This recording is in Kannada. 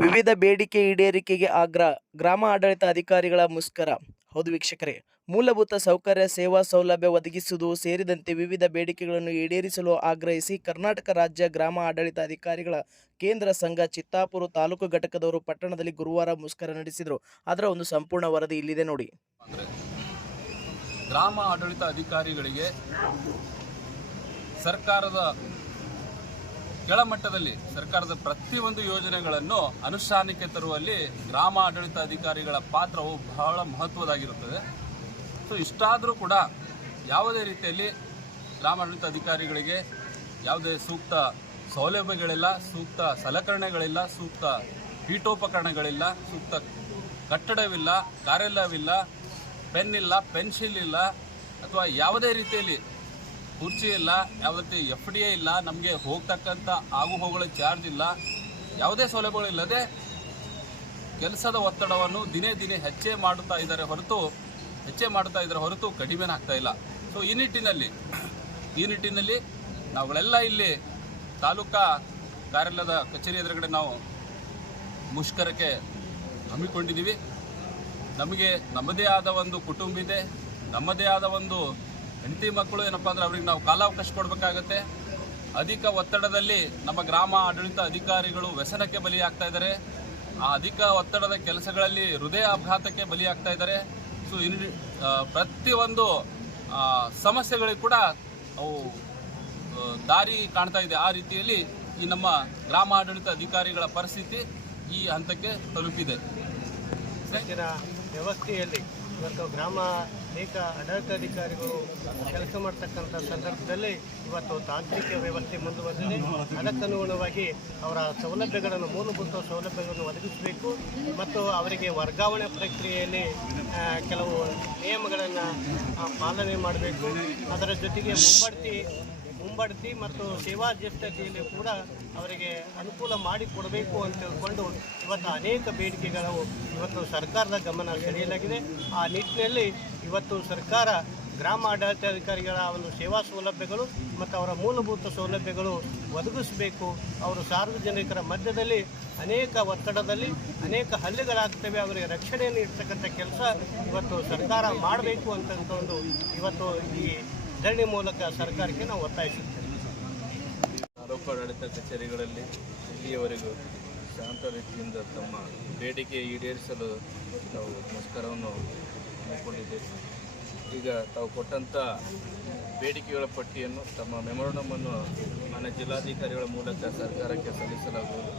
ವಿವಿಧ ಬೇಡಿಕೆ ಈಡೇರಿಕೆಗೆ ಆಗ್ರಹ ಗ್ರಾಮ ಆಡಳಿತ ಅಧಿಕಾರಿಗಳ ಮುಷ್ಕರ. ಹೌದು ವೀಕ್ಷಕರೇ, ಮೂಲಭೂತ ಸೌಕರ್ಯ, ಸೇವಾ ಸೌಲಭ್ಯ ಒದಗಿಸುವುದು ಸೇರಿದಂತೆ ವಿವಿಧ ಬೇಡಿಕೆಗಳನ್ನು ಈಡೇರಿಸಲು ಆಗ್ರಹಿಸಿ ಕರ್ನಾಟಕ ರಾಜ್ಯ ಗ್ರಾಮ ಆಡಳಿತ ಅಧಿಕಾರಿಗಳ ಕೇಂದ್ರ ಸಂಘ ಚಿತ್ತಾಪುರ ತಾಲೂಕು ಘಟಕದವರು ಪಟ್ಟಣದಲ್ಲಿ ಗುರುವಾರ ಮುಷ್ಕರ ನಡೆಸಿದರು. ಅದರ ಒಂದು ಸಂಪೂರ್ಣ ವರದಿ ಇಲ್ಲಿದೆ ನೋಡಿ. ಗ್ರಾಮ ಆಡಳಿತ ಅಧಿಕಾರಿಗಳಿಗೆ ಸರ್ಕಾರದ ಕೆಳಮಟ್ಟದಲ್ಲಿ ಸರ್ಕಾರದ ಪ್ರತಿಯೊಂದು ಯೋಜನೆಗಳನ್ನು ಅನುಷ್ಠಾನಕ್ಕೆ ತರುವಲ್ಲಿ ಗ್ರಾಮ ಆಡಳಿತ ಅಧಿಕಾರಿಗಳ ಪಾತ್ರವು ಬಹಳ ಮಹತ್ವದಾಗಿರುತ್ತದೆ ಸೊ ಇಷ್ಟಾದರೂ ಕೂಡ ಯಾವುದೇ ರೀತಿಯಲ್ಲಿ ಗ್ರಾಮ ಆಡಳಿತ ಅಧಿಕಾರಿಗಳಿಗೆ ಯಾವುದೇ ಸೂಕ್ತ ಸೌಲಭ್ಯಗಳಿಲ್ಲ, ಸೂಕ್ತ ಸಲಕರಣೆಗಳಿಲ್ಲ, ಸೂಕ್ತ ಪೀಠೋಪಕರಣಗಳಿಲ್ಲ, ಸೂಕ್ತ ಕಟ್ಟಡವಿಲ್ಲ, ಕಾರ್ಯಾಲಯವಿಲ್ಲ ಪೆನ್ ಇಲ್ಲ ಪೆನ್ಸಿಲ್ ಇಲ್ಲ, ಅಥವಾ ಯಾವುದೇ ರೀತಿಯಲ್ಲಿ ಕುರ್ಚಿ ಇಲ್ಲ, ಯಾವತ್ತೇ ಎಫ್ ಡಿ ಎ ಇಲ್ಲ, ನಮಗೆ ಹೋಗ್ತಕ್ಕಂಥ ಆಗು ಹೋಗುಗಳ ಚಾರ್ಜ್ ಇಲ್ಲ. ಯಾವುದೇ ಸೌಲಭ್ಯಗಳಿಲ್ಲದೆ ಕೆಲಸದ ಒತ್ತಡವನ್ನು ದಿನೇ ದಿನೇ ಹೆಚ್ಚೇ ಮಾಡುತ್ತಾ ಇದ್ದಾರೆ ಹೊರತು, ಹೆಚ್ಚೇ ಮಾಡುತ್ತಾ ಇದ್ದಾರೆ ಹೊರತು ಕಡಿಮೆನೇ ಆಗ್ತಾ ಇಲ್ಲ. ಸೊ ಈ ನಿಟ್ಟಿನಲ್ಲಿ ಈ ನಿಟ್ಟಿನಲ್ಲಿ ನಾವುಗಳೆಲ್ಲ ಇಲ್ಲಿ ತಾಲೂಕಾ ಕಾರ್ಯಾಲಯದ ಕಚೇರಿ ಎದುರುಗಡೆ ನಾವು ಮುಷ್ಕರಕ್ಕೆ ಹಮ್ಮಿಕೊಂಡಿದ್ದೀವಿ. ನಮಗೆ ನಮ್ಮದೇ ಆದ ಒಂದು ಕುಟುಂಬ ಇದೆ, ನಮ್ಮದೇ ಆದ ಒಂದು ಹೆಂಡತಿ ಮಕ್ಕಳು ಏನಪ್ಪ ಅಂದ್ರೆ ಅವ್ರಿಗೆ ನಾವು ಕಾಲಾವಕಾಶ ಕೊಡಬೇಕಾಗತ್ತೆ. ಅಧಿಕ ಒತ್ತಡದಲ್ಲಿ ನಮ್ಮ ಗ್ರಾಮ ಆಡಳಿತ ಅಧಿಕಾರಿಗಳು ವ್ಯಸನಕ್ಕೆ ಬಲಿಯಾಗ್ತಾ ಇದ್ದಾರೆ. ಆ ಅಧಿಕ ಒತ್ತಡದ ಕೆಲಸಗಳಲ್ಲಿ ಹೃದಯ ಅಪಘಾತಕ್ಕೆ ಬಲಿಯಾಗ್ತಾ ಇದ್ದಾರೆ. ಸೊ ಇನ್ ಆ, ಪ್ರತಿಯೊಂದು ಸಮಸ್ಯೆಗಳಿಗೆ ಕೂಡ ಅವು ದಾರಿ ಕಾಣ್ತಾ ಇದೆ. ಆ ರೀತಿಯಲ್ಲಿ ಈ ನಮ್ಮ ಗ್ರಾಮ ಆಡಳಿತ ಅಧಿಕಾರಿಗಳ ಪರಿಸ್ಥಿತಿ ಈ ಹಂತಕ್ಕೆ ತಲುಪಿದೆ. ವ್ಯವಸ್ಥೆಯಲ್ಲಿ ಇವತ್ತು ಗ್ರಾಮ ಅನೇಕ ಆಡಳಿತಾಧಿಕಾರಿಗಳು ಕೆಲಸ ಮಾಡ್ತಕ್ಕಂಥ ಸಂದರ್ಭದಲ್ಲಿ ಇವತ್ತು ತಾಂತ್ರಿಕ ವ್ಯವಸ್ಥೆ ಮುಂದುವರೆದಿದೆ. ಅದಕ್ಕನುಗುಣವಾಗಿ ಅವರ ಸೌಲಭ್ಯಗಳನ್ನು, ಮೂಲಭೂತ ಸೌಲಭ್ಯಗಳನ್ನು ಒದಗಿಸಬೇಕು ಮತ್ತು ಅವರಿಗೆ ವರ್ಗಾವಣೆ ಪ್ರಕ್ರಿಯೆಯಲ್ಲಿ ಕೆಲವು ನಿಯಮಗಳನ್ನು ಪಾಲನೆ ಮಾಡಬೇಕು. ಅದರ ಜೊತೆಗೆ ಮುಂಬಡ್ತಿ ಮುಂಬಡ್ತಿ ಮತ್ತು ಸೇವಾ ಜ್ಯೇಷ್ಠತೆಯಲ್ಲಿ ಕೂಡ ಅವರಿಗೆ ಅನುಕೂಲ ಮಾಡಿಕೊಡಬೇಕು ಅಂತ ತಿಳ್ಕೊಂಡು ಇವತ್ತು ಅನೇಕ ಬೇಡಿಕೆಗಳು ಇವತ್ತು ಸರ್ಕಾರದ ಗಮನ ಸೆಳೆಯಲಾಗಿದೆ. ಆ ನಿಟ್ಟಿನಲ್ಲಿ ಇವತ್ತು ಸರ್ಕಾರ ಗ್ರಾಮ ಆಡಳಿತಾಧಿಕಾರಿಗಳ ಒಂದು ಸೇವಾ ಸೌಲಭ್ಯಗಳು ಮತ್ತು ಅವರ ಮೂಲಭೂತ ಸೌಲಭ್ಯಗಳು ಒದಗಿಸಬೇಕು. ಅವರು ಸಾರ್ವಜನಿಕರ ಮಧ್ಯದಲ್ಲಿ ಅನೇಕ ಒತ್ತಡದಲ್ಲಿ ಅನೇಕ ಹಲ್ಲೆಗಳಾಗ್ತವೆ ಅವರಿಗೆ ರಕ್ಷಣೆ ನೀಡ್ತಕ್ಕಂಥ ಕೆಲಸ ಇವತ್ತು ಸರ್ಕಾರ ಮಾಡಬೇಕು ಅಂತಂತ ಒಂದು ಇವತ್ತು ಈ ಧರಣಿ ಮೂಲಕ ಸರ್ಕಾರಕ್ಕೆ ನಾವು ಒತ್ತಾಯಿಸುತ್ತೇವೆ. ತಾಲೂಕು ಆಡಳಿತ ಕಚೇರಿಗಳಲ್ಲಿ ಇಲ್ಲಿಯವರೆಗೂ ಶಾಂತ ರೀತಿಯಿಂದ ತಮ್ಮ ಬೇಡಿಕೆ ಈಡೇರಿಸಲು ನಾವು ಮುಷ್ಕರವನ್ನು ಹಮ್ಮಿಕೊಂಡಿದ್ದೇವೆ. ಈಗ ತಾವು ಕೊಟ್ಟಂಥ ಬೇಡಿಕೆಗಳ ಪಟ್ಟಿಯನ್ನು ತಮ್ಮ ಮೆಮೊರಂಡಮನ್ನು ಮಾನ್ಯ ಜಿಲ್ಲಾಧಿಕಾರಿಗಳ ಮೂಲಕ ಸರ್ಕಾರಕ್ಕೆ ಸಲ್ಲಿಸಲಾಗುವುದು.